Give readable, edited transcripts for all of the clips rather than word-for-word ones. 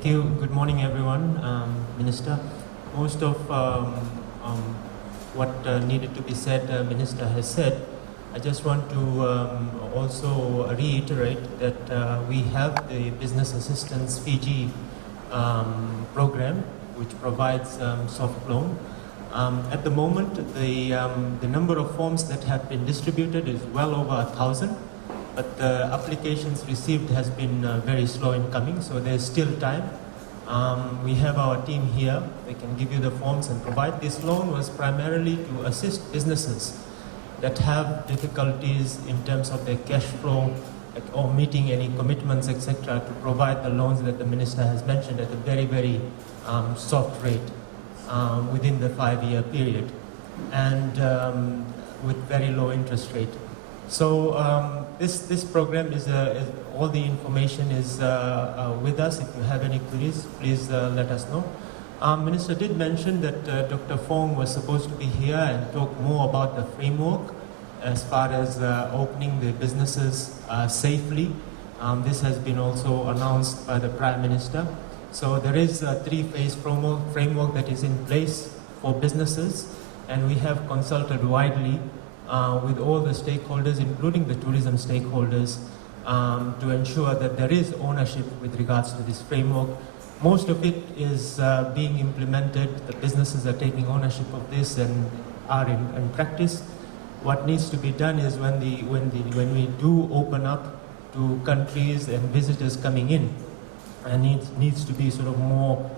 Thank you. Good morning, everyone. Minister, most of what needed to be said, Minister has said. I just want to also reiterate that we have the Business Assistance Fiji program, which provides soft loan. At the moment, the number of forms that have been distributed is well over 1,000. But the applications received has been very slow in coming, so there's still time. We have our team here. They can give you the forms and provide. This loan was primarily to assist businesses that have difficulties in terms of their cash flow or meeting any commitments, etc., to provide the loans that the Minister has mentioned at a very, very soft rate within the 5-year period and with very low interest rate. So this program is all the information is with us. If you have any queries, please let us know. Minister did mention that Dr. Fong was supposed to be here and talk more about the framework as far as opening the businesses safely. This has been also announced by the Prime Minister. So there is a 3-phase framework that is in place for businesses, and we have consulted widely with all the stakeholders, including the tourism stakeholders, to ensure that there is ownership with regards to this framework. Most of it is being implemented. The businesses are taking ownership of this and are in practice. What needs to be done is when we do open up to countries and visitors coming in, and needs to be sort of more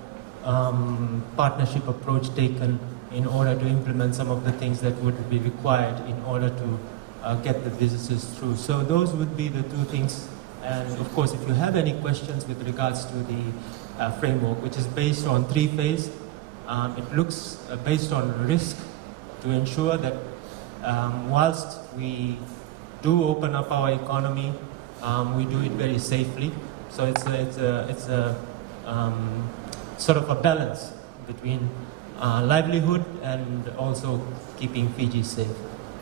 partnership approach taken in order to implement some of the things that would be required in order to get the visitors through. So those would be the two things. And of course, if you have any questions with regards to the framework, which is based on 3 phases, it looks based on risk to ensure that whilst we do open up our economy, we do it very safely. So it's a sort of a balance between livelihood and also keeping Fiji safe.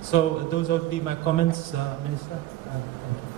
So those would be my comments, Minister. Thank you.